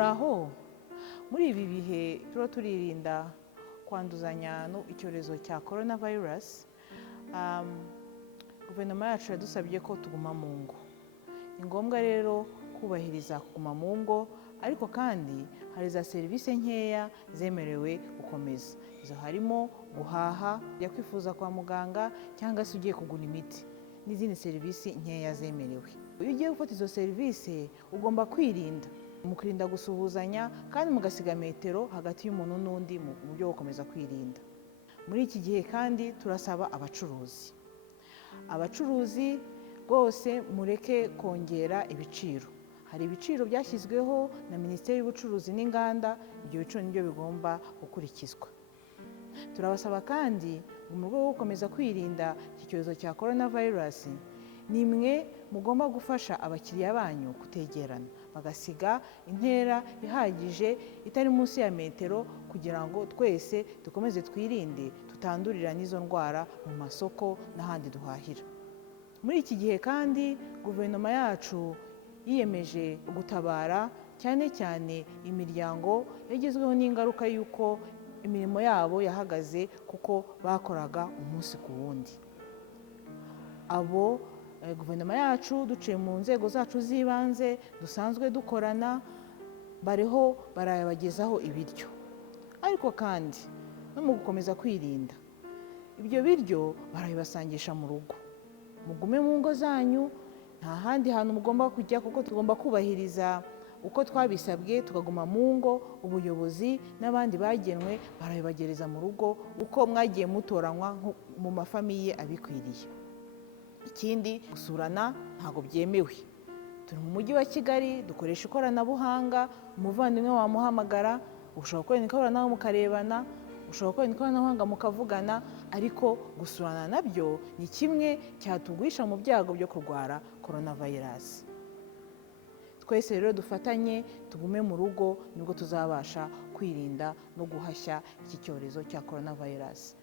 Muraho, muri ibi bihe turirinda kwanduzanya icyorezo cya coronavirus. Guverinoma yacu yadusabye ko tuguma mu ngo. Ni ngombwa rero kubahiriza kuguma mu ngo, ariko kandi hari za serivisi nkeya zemerewe gukomeza. Izo harimo guhaha, kujya kwifuza kwa muganga cyangwa se ugiye kugura imiti, n'izindi serivisi nkeya zemerewe. Iyo ugiye gufata izo serivisi ugomba kwirinda, mukirinda gusuhuzanya kandi mugasiga metero hagati y'umuntu n'undi mu buryo bwo gukomeza kwirinda. Muri iki gihe kandi turasaba abacuruzi rwose mureke kongera ibiciro. Hari ibiciro byashyizweho na Minisiteri y'Ubucuruzi n'Inganda, ibyo biciro nibyo bigomba gukurikizwa. Turabasaba kandi mu rwego rwo gukomeza kwirinda iki cyorezo cya coronavirus, nimwe mugomba gufasha abakiriya banyu kutegerana, bagasiga intera ihagije itari munsi ya metero, kugira ngo twese dukomeze twirinde tutandurira n'izo ndwara mu masoko n'ahandi duhahira. Muri iki gihe kandi guverinoma yacu yiyemeje gutabara cyane cyane imiryango yagizweho n'ingaruka y'uko imirimo yabo yahagaze kuko bakoraga umunsi ku wundi. Abo guverinoma yacu duciye mu nzego zacu z'ibanze dusanzwe dukorana, bariho barabagezaho ibiryo. Ariko kandi no mu gukomeza kwirinda, ibyo biryo barabibasangisha mu rugo. Mugume mu ngo zanyu, nta handi hantu mugomba kujya, kuko tugomba kubahiriza uko twabisabwe, tukaguma mu ngo. Ubuyobozi n'abandi bagenwe barabibagereza mu rugo uko mwagiye mutoranywa mu mafamiye abikwiriye. Ikindi, gusurana ntabwo byemewe. Turi mu mujyi wa Kigali, dukoresha ikoranabuhanga. Umuvandimwe wamuhamagara, ushobora gukorana ikoranabuhanga mukarebana, ushobora gukorana ikoranabuhanga mukavugana, ariko gusurana nabyo ni kimwe cyatugwisha mu byago byo kurwara coronavirus. Twese rero dufatanye, tugume mu rugo, nibwo tuzabasha kwirinda no guhashya iki cyorezo cya coronavirus.